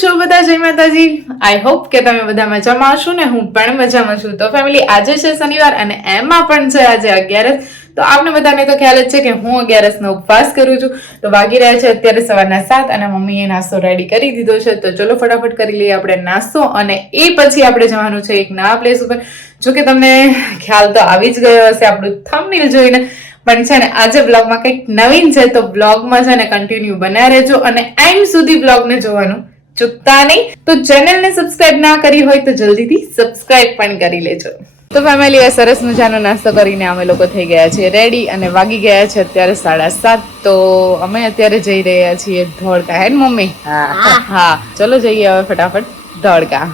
છો બધા? જય માતાજી. આઈ હોપ કે તમે બધા મજામાં હશો ને હું પણ મજામાં છું. તો ફેમિલી, આજે છે શનિવાર અને એમાં પણ છે આજે 11. તો આપને બધાને તો ખ્યાલ જ છે કે હું 11 નો ઉપવાસ કરું છું. તો વાગી રહ્યા છે અત્યારે સવારના 7 અને મમ્મીએ નાસ્તો રેડી કરી દીધો છે. તો ચલો ફટાફટ કરી લઈએ આપણે નાસ્તો અને એ પછી આપણે જવાનું છે એક નવા પ્લેસ ઉપર. જો કે તમને ખ્યાલ તો આવી જ ગયો હશે આપણું થંબનેલ જોઈને, પણ છે ને આજે બ્લોગમાં કંઈક નવીન છે. તો બ્લોગમાં છે ને કન્ટિન્યુ બન્યા રહેજો અને એન્ડ સુધી બ્લોગને જોવાનું ચૂકતા નહીં. તો ચેનલને સબસ્ક્રાઇબ ના કરી હોય તો જલ્દીથી સબસ્ક્રાઇબ પણ કરી લેજો. તો ફેમિલી, સરસ મજાનો નાસ્તો કરીને અમે લોકો થઈ ગયા છીએ રેડી અને વાગી ગયા છે અત્યારે 7:30. તો અમે અત્યારે જઈ રહ્યા છીએ ધોળકા. હે ને મમ્મી? હા, ચલો જઈએ હવે ફટાફટ ધોળકા.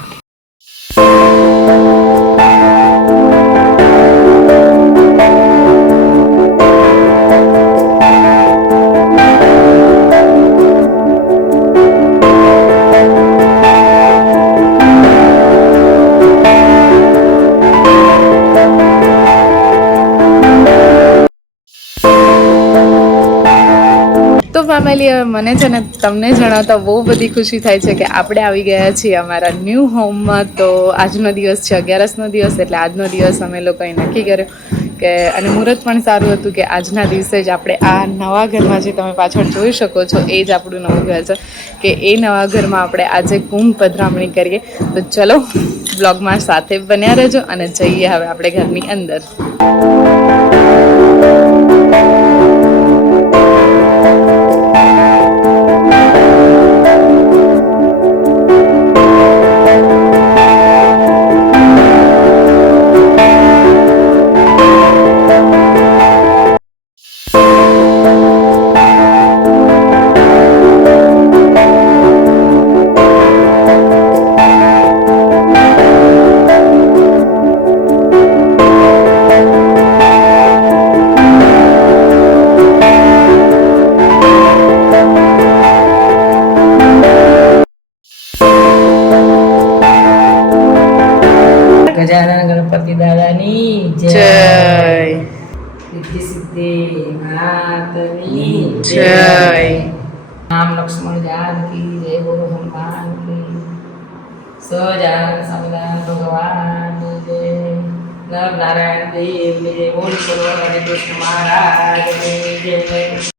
ફેમિલી, હવે મને છે ને તમને જણાવતા બહુ બધી ખુશી થાય છે કે આપણે આવી ગયા છીએ અમારા ન્યૂ હોમમાં. તો આજનો દિવસ છે 11નો દિવસ, એટલે આજનો દિવસ અમે લોકોએ નક્કી કર્યો કે, અને મુહૂર્ત પણ સારું હતું કે આજના દિવસે જ આપણે આ નવા ઘરમાં, જે તમે પાછળ જોઈ શકો છો એ જ આપણું નવું ઘર છે, કે એ નવા ઘરમાં આપણે આજે કુંભ પધરામણી કરીએ. તો ચલો બ્લોગમાં સાથે બન્યા રહેજો અને જઈએ હવે આપણે ઘરની અંદર. ગજાનન ગણપતિ દાદાની જય. સિદ્ધિ સિદ્ધિ માતની જય. રામ લક્ષ્મણ જાનકી જય બોલો હનુમાન કી સહજાનંદ સ્વામિનારાયણ ભગવાન જય નર નારાયણ દેવ જય બોલ સર્વ કૃષ્ણ મહારાજ જય.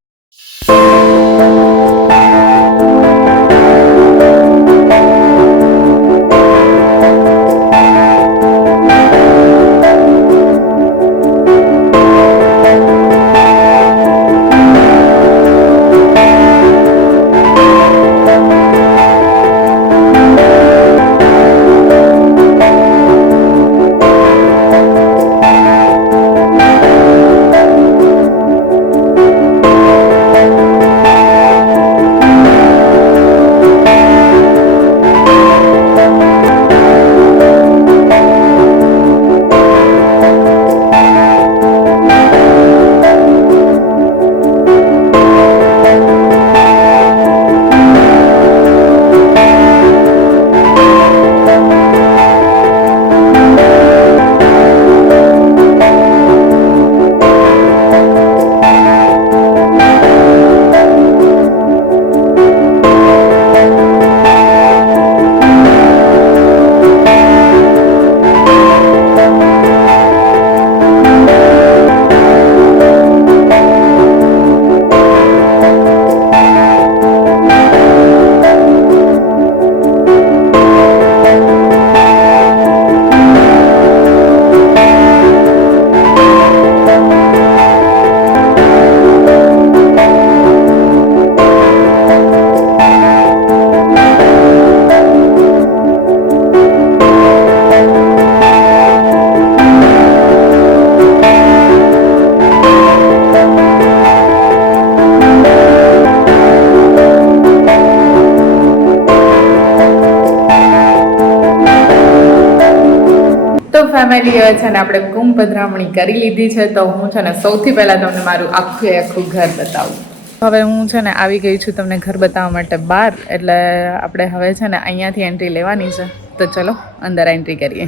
ફેમિલી, હવે છે ને આપણે કુંભ પધરામણી કરી લીધી છે. તો હું છે ને સૌથી પહેલા તમને મારું આખું ઘર બતાવું. હવે હું છે ને આવી ગઈ છું તમને ઘર બતાવવા માટે બહાર. એટલે આપણે હવે છે ને અહીંયાથી એન્ટ્રી લેવાની છે. તો ચલો અંદર એન્ટ્રી કરીએ.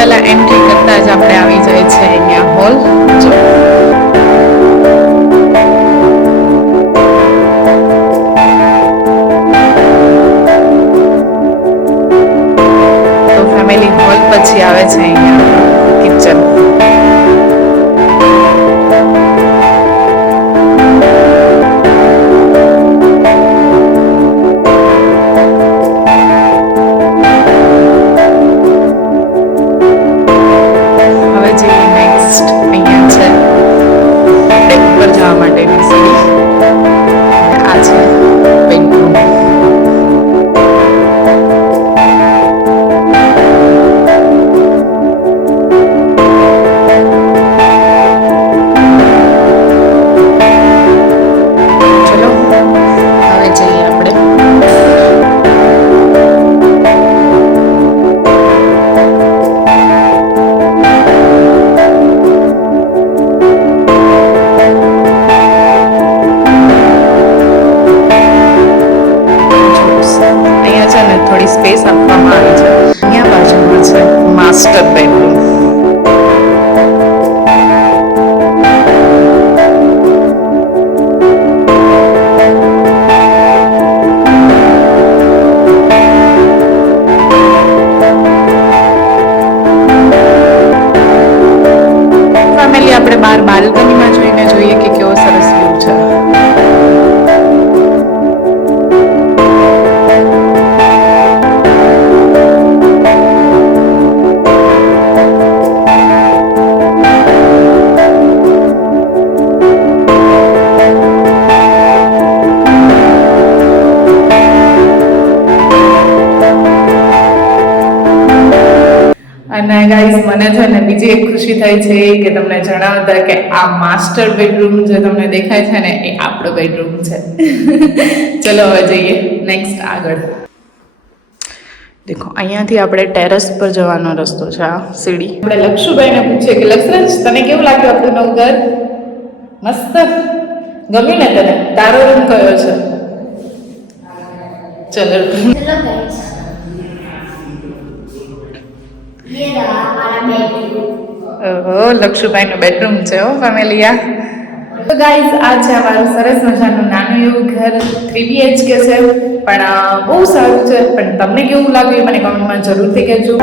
પહેલા એન્ટ્રી કરતા જ આપણે આવી જાય છે અહીંયા હોલ. જો તો ફેમિલી હોલ પછી આવે છે અહીંયા કિચન. હવે જે નેક્સ્ટ અહીંયા છે ડેક પર જવા માટેની સીડી. આ છે બેડરૂમ. ચલો હવે જઈએ આપણે. અહીંયા છે ને થોડી સ્પેસ આપવામાં આવી છે. અહીંયા બાજુમાં છે માસ્ટર બેડરૂમ. ફેમિલી આપણે બહાર બાલ્કનીમાં જોઈને જોઈએ કે કેવો સરસ વ્યૂ છે. અને ગાઈઝ મને છે ને બીજી એક ખુશી થાય છે કે તમને જણાવતા કે આ માસ્ટર બેડરૂમ જે તમને દેખાય છે ને એ આપણો બેડરૂમ છે. ચલો હવે જઈએ નેક્સ્ટ આગળ. દેખો અહીંયાથી આપણે ટેરેસ પર જવાનો રસ્તો છે. આ સીડી. આપણે લક્ષુભાઈને પૂછીએ કે લક્ષરાજ તને કેવું લાગ્યું આપણું નવું ઘર? મસ્ત ગમ્યું ને તને? તારો રૂમ કયો છે? ચલો ये रहा हमारा बेडरूम. ઓહો લક્ષુભાઈ નું બેડરૂમ છે હો ફેમિલી. આ તો ગાઈઝ આ છે અમારું સરસ મજાનું નાનું એવું ઘર. 3BHK છે પણ બહુ સારું છે. પણ તમને કેવું લાગ્યું એ મને કમેન્ટમાં જરૂરથી કહેજો.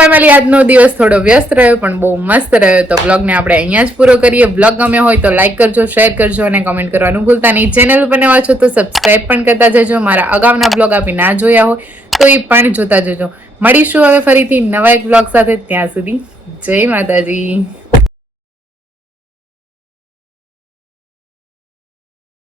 ફેમિલી આજનો દિવસ થોડો વ્યસ્ત રહ્યો પણ બહુ મસ્ત રહ્યો. તો બ્લોગને આપણે અહીંયા જ પૂરો કરીએ. બ્લોગ ગમ્યો હોય તો લાઈક કરજો, શેર કરજો અને કમેન્ટ કરવાનું ભૂલતા નહીં. ચેનલ ઉપર નવા છો તો સબસ્ક્રાઇબ પણ કરતા જજો. મારા અગાઉના બ્લોગ આપી ના જોયા હોય તો એ પણ જોતા જજો. મળીશું હવે ફરીથી નવા એક બ્લોગ સાથે. ત્યાં સુધી જય માતાજી.